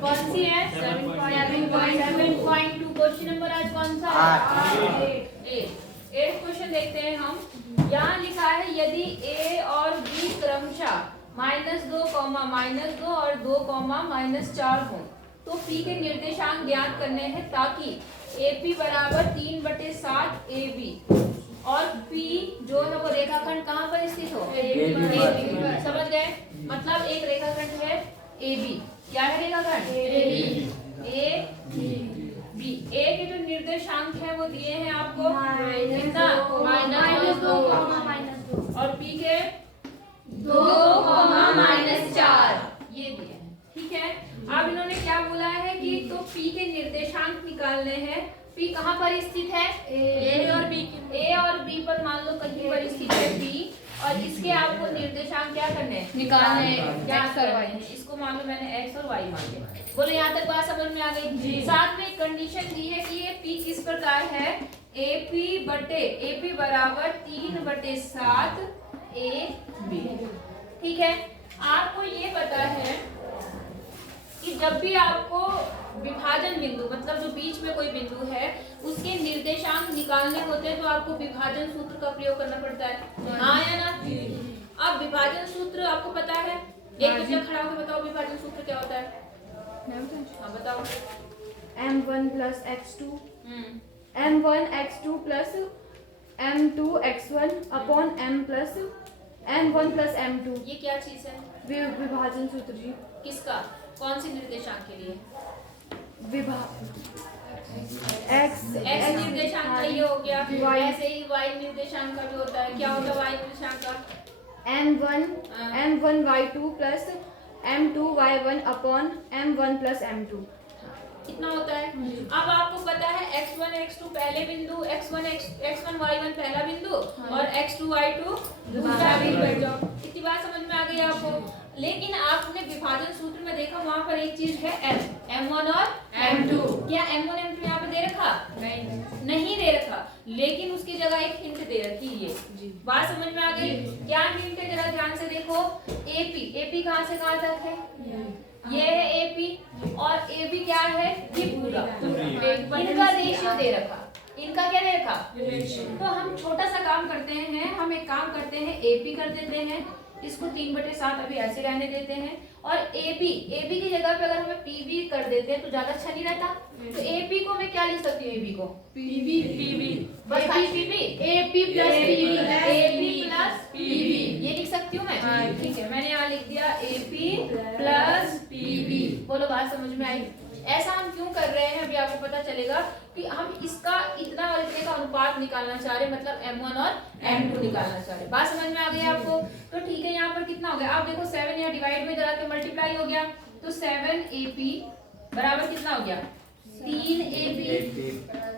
कौन सी है? 7.2। Question number आज कौन सा है? 8 क्वेश्चन देखते हैं हम। यहाँ लिखा है यदि ए और बी क्रमशः -2, -2 और 2, -4 हो तो पी के निर्देशांक ज्ञात करने हैं ताकि AP बराबर 3/7 AB और P जो है वो रेखाखंड कहाँ पर स्थित हो? AB। समझ गए? मतलब एक रेखाखंड है AB। क्या है रेखाखंड? AB। ए के जो निर्देशांक है वो दिए हैं आपको कितना? -2 और P के 2, -4 ये दिए हैं। ठीक है, अब इन्होंने क्या बोला है कि तो P के निर्देशांक निकालने हैं। P कहाँ पर स्थित है? A और B पर मान लो कहीं पर स्थित है P और इसके आपको निर्देशांक क्या करने हैं? निकालने हैं। इसको मान लो मैंने x और y मान लिया। बोलो यहाँ तक बात समझ में आ गई? साथ में एक कंडीशन दी है कि ये P किस प्रकार है? AP बराबर 3/7 AB। ठीक है, आपको ये पता है कि जब भी आपको विभाजन बिंदु मतलब जो बीच में कोई बिंदु है उसके निर्देशांक निकालने होते हैं तो आपको विभाजन सूत्र का प्रयोग करना पड़ता है। हाँ या ना? अब विभाजन सूत्र आपको पता है? एक बच्चा खड़ा होकर बताओ विभाजन सूत्र क्या होता है? हाँ बताओ। M1 plus x2 M1 x2 plus M2 x1 upon M plus M1 plus M2। ये क्या चीज है? विभाजन सूत्र जी। किसका? कौन सी निर्देशांक के लिए? x निर्देशांक का ये हो गया। ऐसे ही y निर्देशांक का भी होता है। क्या होता है y निर्देशांक का? M1 y2 plus M2 y1 upon M1 plus M2। कितना होता है? अब आपको पता है x1 x2 पहले बिंदु, x1 y1 पहला बिंदु और x2 y2 दूसरा बिंदु। बैठ जाओ। इतनी बात समझ में आ गई आपको? लेकिन आपने विभाजन सूत्र में देखा वहाँ पर एक चीज है M1 और M2। क्या M1 M2 यहाँ पे दे रखा? नहीं दे रखा, लेकिन उसकी जगह एक हिंट दे रखी है। बात समझ में आ गई? क्या हिंट है जरा ध्यान से देखो। AP कहाँ से कहाँ तक है? ये है AP और AB क्या है? ये पूरा। इनका रेशियो दे रखा। इनका क्या दे रखा? तो हम छोटा सा काम करते हैं, हम एक काम करते हैं AP कर देते हैं, इसको 3/7 अभी ऐसे रहने देते हैं और AB की जगह पे अगर हमें PB कर देते हैं तो ज्यादा अच्छा नहीं रहता? तो AP को मैं क्या लिख सकती हूँ? AB को PB बस खाली PB AP प्लस PB ये लिख सकती हूँ मैं। ठीक है, मैंने यहाँ लिख दिया AP प्लस PB। बोलो बात समझ में आई? ऐसा हम क्यों कर रहे हैं अभी आपको पता चलेगा कि हम इसका इतना और इतने का अनुपात निकालना चाह रहे, मतलब M1 और M2 निकालना चाह रहे। बात समझ में आ गई आपको? तो ठीक है, यहाँ पर कितना हो गया? आप देखो 7 यहाँ डिवाइड में जरा के मल्टीप्लाई हो गया तो 7AP बराबर कितना हो गया? 3AP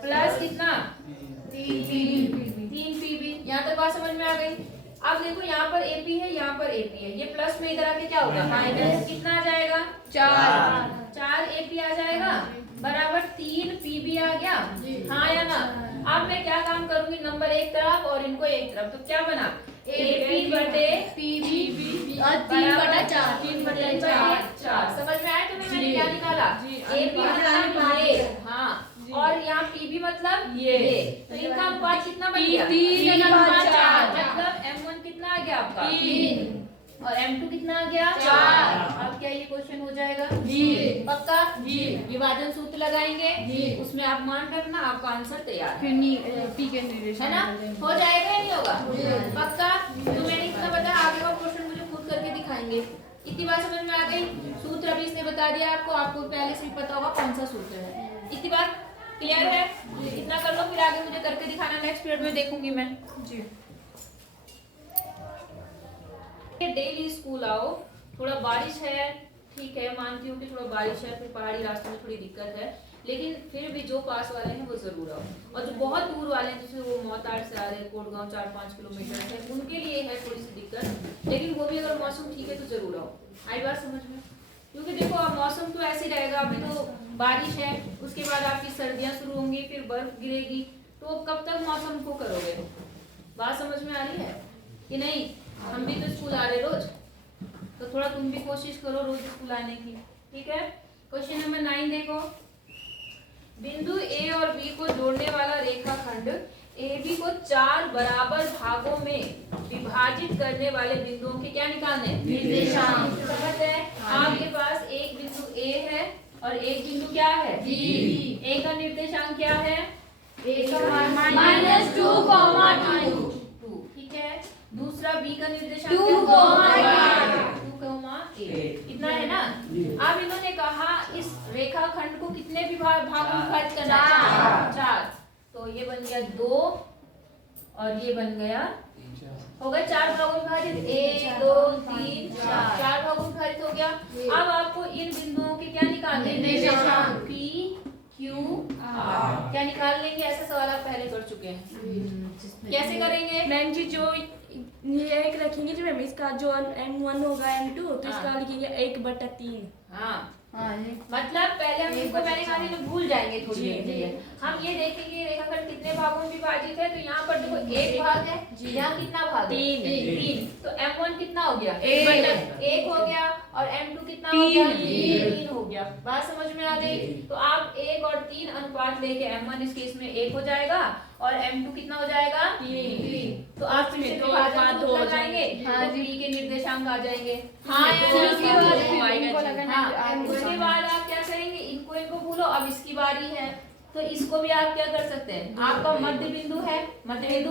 प्लस कितना? 3PB। यहाँ तक बात समझ में आ गई? अब देखो यहाँ पर AP है, यहाँ पर AP है, ये प्लस में इधर आके क्या होगा? माइनस। कितना आ जाएगा? 4 AP आ जाएगा बराबर 3 PB आ गया। हाँ या ना? अब मैं क्या काम करूंगी? नंबर एक तरफ और इनको एक तरफ, तो क्या बना? AP बटे PB और 3/4। समझ में आया तुम्हें? मैंने क्या निकाला? AP मतलब ये, हाँ, और यहाँ PB मतलब ये। तो इनका अनुपात कितना बन गया? 3/4। मतलब M1 कितना आ गया आपका? 3 और M2 कितना आ गया? 4। अब क्या ये क्वेश्चन हो जाएगा? जी पक्का? जी। विभाजन सूत्र लगाएंगे जी, उसमें आप मान रखना, आपका आंसर तैयार है। P के निर्देशांक है ना? हो जाएगा या नहीं होगा? पक्का? तो मैंने इतना बताया, आगे का क्वेश्चन मुझे खुद करके दिखाएंगे। इतनी बात समझ में आ गई? सूत्र अभी इसने बता दिया आपको पहले से ही पता होगा कौन सा सूत्र है। इतनी बात क्लियर है? इतना कर लो, फिर आगे मुझे करके दिखाना, नेक्स्ट पीरियड में देखूंगी मैं जी। डेली स्कूल आओ, थोड़ा बारिश है, ठीक है, मानती हूँ कि थोड़ा बारिश है, फिर पहाड़ी रास्ते में थोड़ी दिक्कत है, लेकिन फिर भी जो पास वाले हैं वो जरूर आओ। और जो बहुत दूर वाले हैं, जैसे वो मोहताड़ से आ रहे हैं, कोटगांव 4-5 किलोमीटर से, उनके लिए है थोड़ी सी दिक्कत, लेकिन वो भी अगर मौसम ठीक है तो जरूर आओ। आई बात समझ में? क्योंकि देखो अब मौसम तो ऐसे ही रहेगा, अभी तो बारिश है, उसके बाद आपकी सर्दियाँ शुरू होंगी, फिर बर्फ गिरेगी, तो कब तक मौसम को करोगे? बात समझ में आ रही है कि नहीं? हम भी तो स्कूल आ रहे रोज, तो थोड़ा तुम भी कोशिश करो रोज स्कूल आने की, ठीक है? क्वेश्चन नंबर 9 देखो, बिंदु ए और बी को जोड़ने वाला रेखाखंड ए बी को 4 बराबर भागों में विभाजित करने वाले बिंदुओं के क्या निकालने हैं? निर्देशांक। समझ गए? आपके पास एक बिंदु ए है और एक बिंदु क्या है? बी। ए का निर्देशांक क्या है? -2, ठीक है। दूसरा बी का निर्देशांक 2,8 इतना है ना। अब इन्होंने कहा इस रेखाखंड को कितने भागों में विभाजित करना है? 4। तो ये बन गया 2 और ये बन गया, हो गया 4 भागों में विभाजित। 1 2 3 4 भागों में विभाजित हो गया। अब आपको इन बिंदुओं के क्या निकालने हैं? निर्देशांक P Q R। क्या निकाल लेंगे? ऐसा सवाल आप पहले कर चुके हैं। कैसे करेंगे? मैम जी जो ये एक रखेंगे जो मैम इसका जो M1 होगा M2 तो इसका लिखेंगे 1/3। हाँ मतलब पहले हम इनको मैंने कहा था भूल जाएंगे थोड़ी देर के लिए। हम ये देखेंगे रेखाखंड कितने भागों में विभाजित है। तो यहाँ पर देखो एक भाग है, यहाँ कितना भाग है? 3। तो M1 कितना हो गया? 1 हो गया और M2 कितना हो गया? 3 हो गया। बात समझ में आ गई? तो आप 1 और 3 अनुपात लेके M1 इस केस में 1 हो जाएगा और M2 कितना हो जाएगा? 3। तो आप इसमें 2 हो जाएंगे। हाँ जी, के निर्देशांक आ जाएंगे। हाँ उसके बाद आप क्या करेंगे? इनको भूलो। अब इसकी बारी है तो इसको भी आप क्या कर सकते हैं? आपका मध्य बिंदु है, तो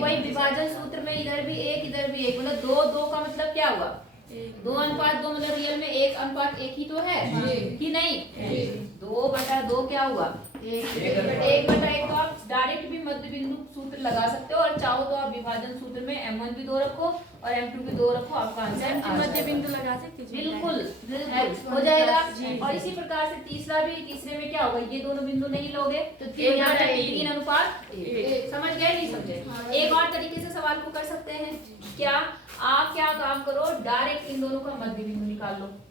वही विभाजन सूत्र में इधर भी 1 इधर भी 1, मतलब 2 का मतलब क्या हुआ? 2:2 मतलब रियल में 1:1 ही तो है कि नहीं? 2/2 क्या हुआ? 1/1। तो आप डायरेक्ट भी मध्य बिंदु सूत्र लगा सकते हो और चाहो तो आप विभाजन सूत्र में M1 भी 2 रखो और M2 भी 2 रखो, आपका आंसर मध्य बिंदु लगा सकते हैं। बिल्कुल हो जाएगा। और इसी प्रकार से तीसरे में क्या होगा? ये दोनों बिंदु नहीं लोगे तो 3 अनुपात 1। समझ गए? नहीं समझे? एक और तरीके से सवाल को कर सकते हैं। क्या आप क्या काम करो, डायरेक्ट इन दोनों का मध्य बिंदु निकाल लोगे।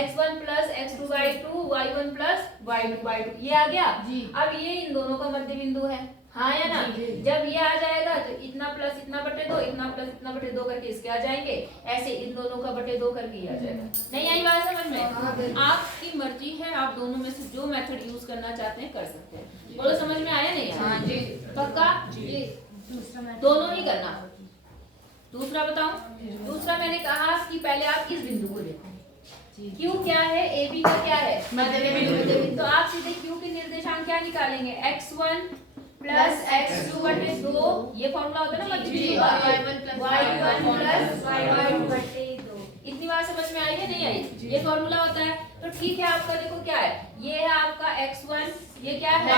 x1 + x2/2 y1 + y2/2 ये आ गया। अब ये इन दोनों का मध्य बिंदु है, हाँ या ना? जब ये आ जाएगा तो इतना प्लस इतना बटे 2, इतना प्लस इतना बटे 2 करके इसके आ जाएंगे। ऐसे इन दोनों का बटे 2 करके ये आ जाएगा। नहीं आई बात समझ में? आपकी मर्जी है, आप दोनों में से जो मेथड यूज करना चाहते हैं कर सकते हैं। बोलो समझ में आया नहीं? हाँ जी। पक्का? दोनों ही करना। दूसरा बताऊं? दूसरा मैंने कहा कि पहले आप इस बिंदु को देखो। Q क्या है? AB का क्या है? मध्य बिंदु। तो आप सीधे Q के निर्देशांक क्या निकालेंगे? x1 + x2/2 ये फॉर्मूला होता है ना मध्य बिंदु का। y1 + y2/2। इतनी बात समझ में आई है नहीं आई? ये फॉर्मूला होता है। तो ठीक है, आपका देखो क्या है? ये है आपका x1, ये क्या है?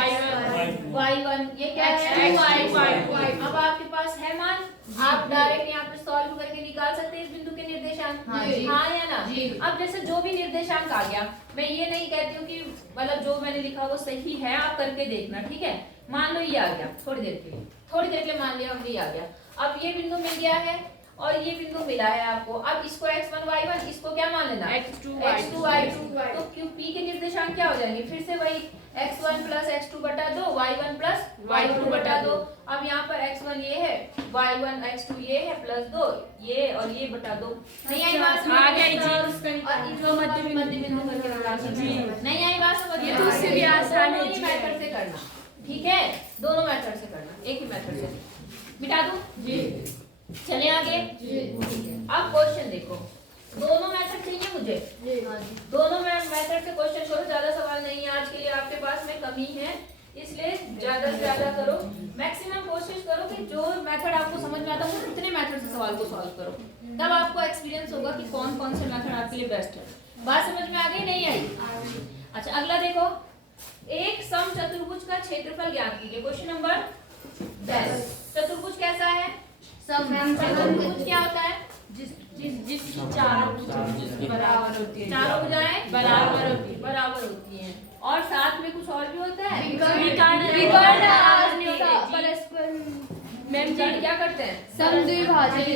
y1, ये क्या है? y2। अब आपके पास है मान, आप डायरेक्ट यहाँ पे सॉल्व करके निकाल सकते हैं इस बिंदु के निर्देशांक। हाँ या ना? अब जैसे जो भी निर्देशांक आ गया, मैं ये नहीं कहती हूँ कि मतलब जो मैंने लिखा वो सही है, आप करके देखना, ठीक है? मान लो ये आ गया, थोड़ी देर के लिए मान लिया हमने ये आ गया। अब ये बिंदु मिल गया है और ये बिंदु मिला है आपको। अब इसको x1 y1, इसको क्या मान लेना? x2 y2। तो P के निर्देशांक क्या हो जाएंगे? फिर से वही x1 + x2/2 y1 + y2/2। अब यहाँ पर x1 ये है, y1 x2 ये है +2 ये और ये बटा 2। नहीं आई बात समझ? आ गई जी। और इनको मध्य बिंदु करके निकाल सकते हैं। नहीं आई बात समझ? ये तो उससे भी आसान है। ये मेथड से करना, ठीक है? दोनों मेथड से करना, एक ही मेथड से। मिटा दूं? जी। चले आगे। अब क्वेश्चन देखो, दोनों मेथड चाहिए मुझे। दोनों मेथड से क्वेश्चन करो, ज्यादा सवाल नहीं है आज के लिए, आपके पास में कमी है इसलिए ज्यादा से ज्यादा करो। मैक्सिमम कोशिश करो कि जो मेथड आपको समझ में आता है उतने मेथड से सवाल को सॉल्व करो, तब आपको एक्सपीरियंस होगा कि कौन कौन से मेथड आपके लिए बेस्ट है। बात समझ में आ गई नहीं आई? अच्छा अगला देखो, एक समचतुर्भुज का क्षेत्रफल ज्ञात कीजिए। Question number 10। चतुर्भुज कैसा है? चतुर्भुज क्या होता है? जिसकी चारों बराबर होती है, चारों भुजाएं बराबर होती हैं और साथ में कुछ और भी होता है, मैम जी क्या करते हैं? समद्विभाजित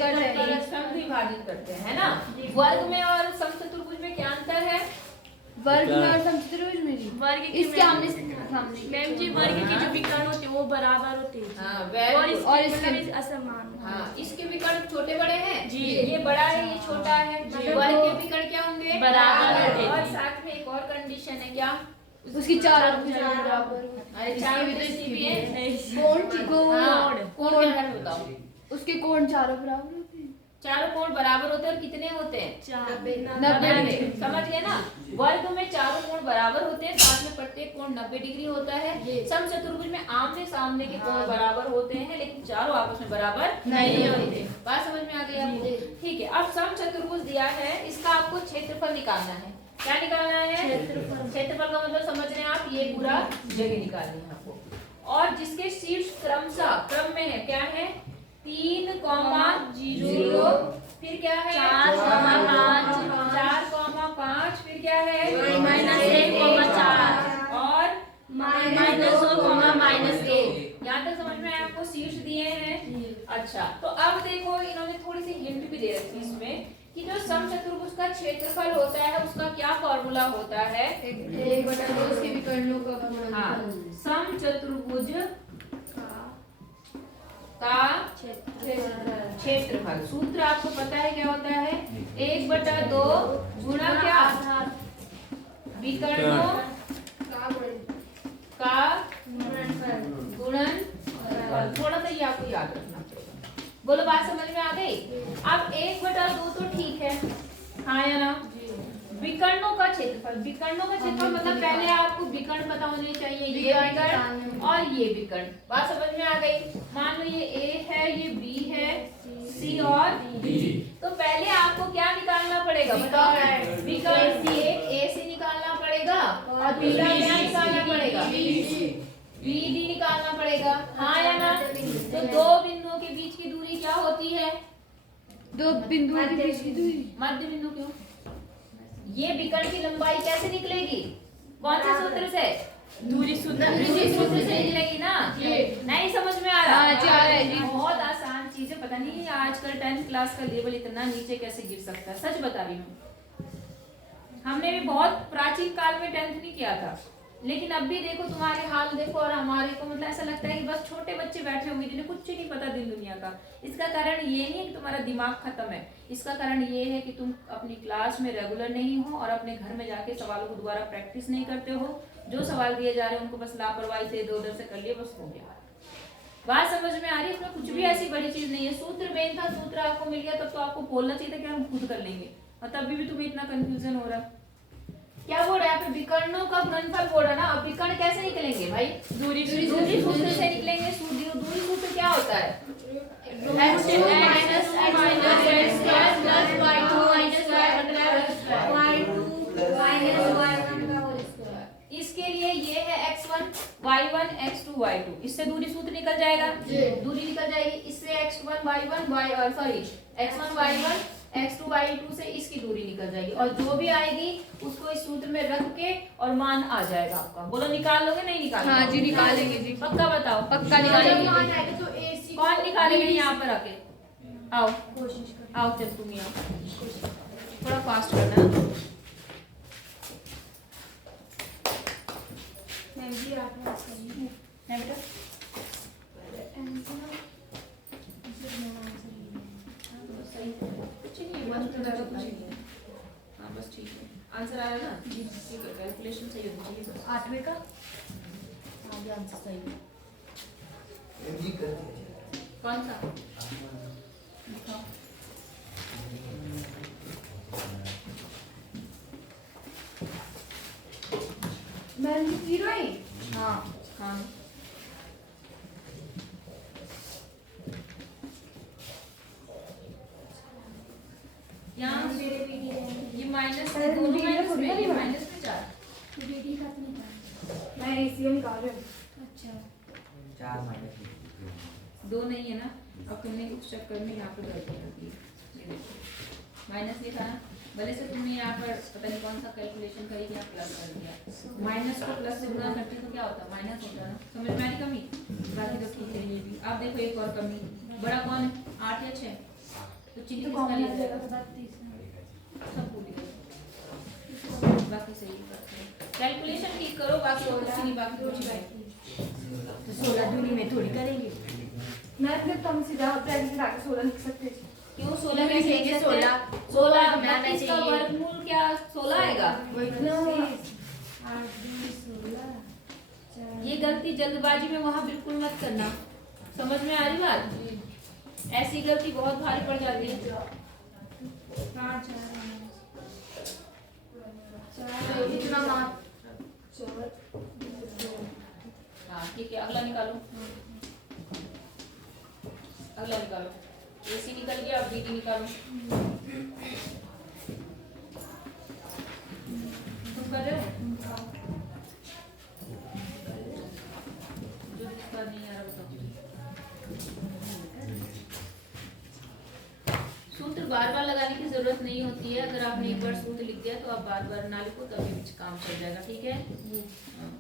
करते हैं, है ना? वर्ग में और समचतुर्भुज में क्या अंतर है? वर्ग में और समचतुर्भुज में जी वर्ग इसके आमने मैम जी वर्ग के जो विकर्ण होते हैं वो बराबर होते हैं और इसके असमान। हाँ, इसके विकर्ण छोटे बड़े हैं जी, ये बड़ा है ये छोटा है। वर्ग के विकर्ण क्या होंगे? बराबर। और साथ में क्या? उसकी चारों अरे चारों भी तो इसकी भी है। कोण कोण क्या है बताओ? उसके कोण चारों बराबर होते हैं। चारों कोण बराबर होते हैं और कितने होते हैं? 90। समझ गए ना? वर्ग में चारों कोण बराबर होते हैं, साथ में प्रत्येक कोण 90 डिग्री होता है। समचतुर्भुज में आमने सामने के कोण बराबर होते हैं, लेकिन चारों आपस में बराबर नहीं होते। बात समझ में आ गई आपको? ठीक है, अब समचतुर्भुज दिया है, इसका आपको क्षेत्रफल निकालना है। क्या निकालना है? क्षेत्रफल का मतलब समझ रहे हैं आप, ये पूरा जगह निकालनी है आपको। और जिसके शीर्ष क्रम में है, क्या है? 3, 0, फिर क्या है? 4, 5, फिर क्या है? -1, 4 और -2, यहाँ तक समझ में आया आपको? शीर्ष दिए हैं। अच्छा, तो अब देखो इन्होंने थोड़ी सी हिंट भी दे रखी है इसमें कि जो समचतुर्भुज का क्षेत्रफल होता है उसका क्या फॉर्मूला होता है? 1/2 उसके विकर्णों का हाँ, समचतुर्भुज का क्षेत्रफल सूत्र आपको पता है क्या होता है? 1/2 गुणा क्या? विकर्णों का गुणन। थोड़ा सा ये आपको याद रखना पड़ेगा। बोलो, बात समझ में आ गई? अब 1/2 तो ठीक है, हाँ या ना? विकर्णों का क्षेत्रफल मतलब पहले आपको विकर्ण पता होने चाहिए, ये विकर्ण और ये विकर्ण। बात समझ में आ गई? मान लो ये A है, ये B है, C और D। तो पहले आपको क्या निकालना पड़ेगा बताओ? विकर्ण A से निकालना पड़ेगा और दूसरा क्या निकालना पड़ेगा? BD निकालना पड़ेगा, हाँ या ना? तो दो बिंदुओं के बीच की दूरी क्या होती है? दो बिंदुओं के बीच की दूरी मध्य बिंदु। क्यों? ये विकर्ण की लंबाई कैसे निकलेगी? कौन से सूत्र से? दूरी सूत्र से निकलेगी ना? नहीं समझ में आ रहा? हाँ जी, आ रहा है जी। बहुत आसान चीज है, पता नहीं आजकल 10th क्लास का लेवल इतना नीचे कैसे गिर सकता है। सच बता रही हूँ, हमने भी बहुत प्राचीन काल में 10th नहीं किया था, लेकिन अब भी देखो तुम्हारे हाल देखो और हमारे को, मतलब ऐसा लगता है कि बस छोटे बच्चे बैठे होंगे जिन्हें कुछ नहीं पता दिन दुनिया का। इसका कारण ये नहीं है कि तुम्हारा दिमाग खत्म है, इसका कारण ये है कि तुम अपनी क्लास में रेगुलर नहीं हो और अपने घर में जाके सवालों को दोबारा प्रैक्टिस नहीं करते हो। जो सवाल दिए जा रहे हैं उनको बस लापरवाही से इधर उधर से कर लिए, बस हो गया। बात समझ में आ रही है? इसमें कुछ भी ऐसी बड़ी चीज नहीं है। सूत्र मेन था, सूत्र आपको मिल गया, तब तो आपको बोलना चाहिए था कि हम खुद कर लेंगे, और तभी भी तुम्हें इतना कंफ्यूजन हो रहा। क्या बोल रहा है? यहाँ पे विकर्णों का गुणनफल बोल रहा ना। अब विकर्ण कैसे निकलेंगे भाई? दूरी सूत्र से निकलेंगे। दूरी सूत्र क्या होता है? इसके लिए ये है x1 y1 x2 y2, इससे दूरी सूत्र निकल जाएगा, दूरी निकल जाएगी। इससे x1 y1 x1 y1 x2 y2 से इसकी दूरी निकल जाएगी, और जो भी आएगी उसको इस सूत्र में रख के और मान आ जाएगा आपका। बोलो, निकाल लोगे नहीं निकालोगे? हाँ जी, निकालेंगे जी। पक्का बताओ? पक्का निकालेंगे। कौन निकालेंगे? यहाँ पर आके आओ, आओ चल तुम ही आओ, थोड़ा फास्ट करना। है बेटा? कुछ नहीं है, बस ज़्यादा कुछ नहीं है। हाँ बस ठीक है, आंसर आया ना? जी ठीक है, कैलकुलेशन सही होनी चाहिए बस। 8वें का आगे आंसर सही है। कौन सा? दिखाओ। मैंने जीरो ही। हाँ हाँ, यहाँ ये माइनस में, दोनों माइनस में, ये माइनस में 4। मैं इसी में निकाल रही हूँ। अच्छा 4 माइनस 2 नहीं है ना? अब तुमने कुछ चक्कर में यहाँ पर गलती कर दी। ये देखो माइनस लिखा ना, भले से तुमने यहाँ पर पता नहीं कौन सा कैलकुलेशन करी कि प्लस कर दिया। माइनस को प्लस से गुणा करते तो क्या होता? माइनस होता ना। समझ में आ रही कमी? बाकी तो ठीक है। ये भी आप देखो, एक और कमी। बड़ा कौन है? 8 या 6? तो चिन्ह किसका लिया जाएगा? सब भूल गए, बाकी सही करते हैं। कैलकुलेशन ठीक करो, बाकी और कुछ नहीं, बाकी कुछ नहीं। 16 दूनी में थोड़ी करेंगे। मैं अपने कम सीधा प्रैक्टिस आके 16 लिख सकते हैं। क्यों 16 कैसे लिखेंगे? 16 का वर्गमूल क्या 16 आएगा? ये गलती जल्दबाजी में वहाँ बिल्कुल मत करना, समझ में आ रही बात? ऐसी गलती बहुत भारी पड़ जाती है। हाँ ठीक है, अगला निकालो। अगला निकालो। AC निकल गया, अब BD निकालो। तुम कर रहे हो? जो दिक्कत नहीं आ रहा बताओ। सूत्र बार बार लगाने की जरूरत नहीं होती है। अगर आपने एक बार सूत्र लिख दिया तो आप बार बार ना लिखो, तभी बीच काम चल जाएगा। ठीक है? हाँ।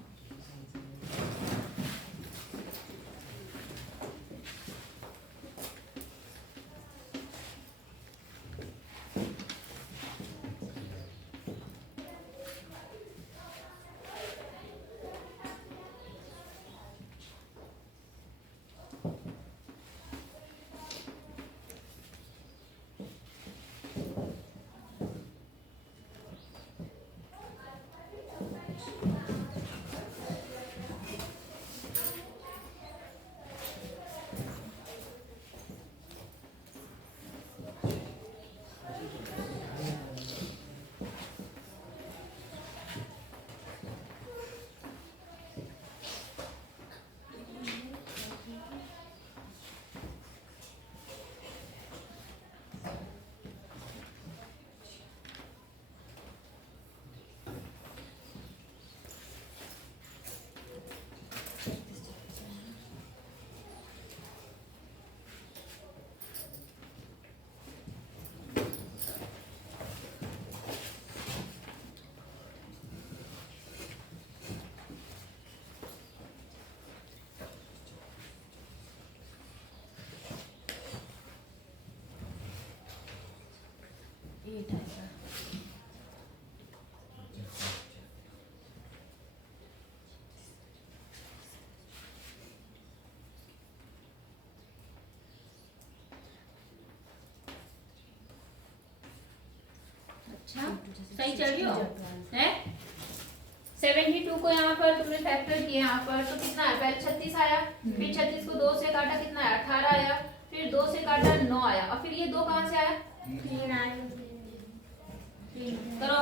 अच्छा, सही चल रही हो है? 72 को यहाँ पर तुमने फैक्टर किया, यहाँ पर तो कितना है? पहले 36 आया, फिर 36 को 2 से काटा, कितना आया? 18 आया, फिर 2 से काटा 9 आया, और फिर ये 2 कहाँ से आया? 3 आया। करो,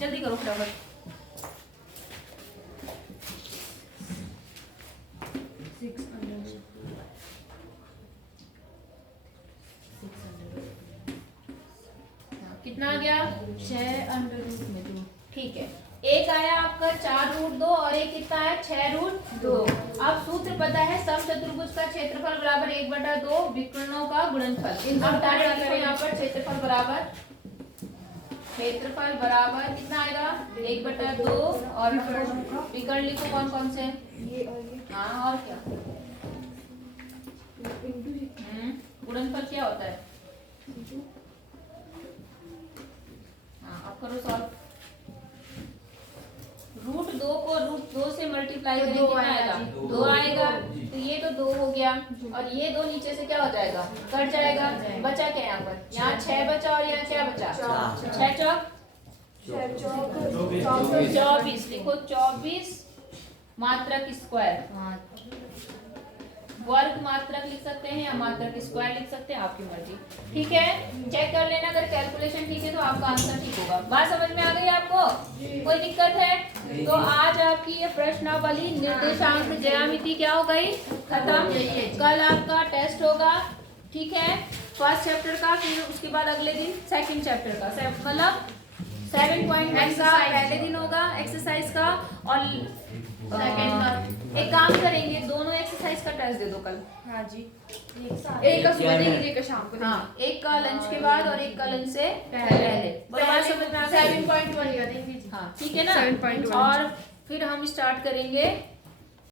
जल्दी करो फटाफट। कितना आ गया? 6√2। ठीक है, एक आया आपका 4√2 और एक कितना है? 6√2। अब सूत्र पता है, समचतुर्भुज का क्षेत्रफल बराबर 1/2 विकर्णों का गुणनफल। अब डायरेक्ट लिखो यहाँ पर क्षेत्रफल बराबर कितना आएगा? 1/2 और विकर्ण लिखो कौन कौन से? हाँ, और क्या? गुणनफल क्या होता है? अब करो सॉल्व। √2 को √2 से मल्टीप्लाई करें, कितना आएगा? 2 आएगा। तो ये तो 2 हो गया, और ये 2 नीचे से क्या हो जाएगा? कट जाएगा। बचा क्या यहाँ पर? यहाँ 6 बचा, और यहाँ क्या बचा? 6 चौक 24। लिखो 24 मात्रक स्क्वायर। वर्ग मात्रक लिख सकते हैं या मात्रक स्क्वायर लिख सकते हैं, आपकी मर्जी। ठीक है, चेक कर लेना, अगर कैलकुलेशन ठीक है तो आपका आंसर ठीक होगा। बात समझ में आ गई आपको? कोई दिक्कत है? तो आज आपकी ये प्रश्नावली निर्देशांक ज्यामिति क्या हो गई? खत्म। कल आपका टेस्ट होगा, ठीक है, फर्स्ट चैप्टर का, फिर उसके बाद अगले दिन सेकंड चैप्टर का, मतलब 7.1 का पहले दिन होगा एक्सरसाइज का, और एक काम करेंगे, दोनों एक्सरसाइज का टेस्ट दे दो कल। हाँ जी, एक का सुबह देंगे, एक का शाम को। हाँ, एक का लंच के बाद और एक का लंच से पहले। बराबर समझ में आ गया? 7.1 देंगे। हाँ ठीक है ना। 7.1 और फिर हम स्टार्ट करेंगे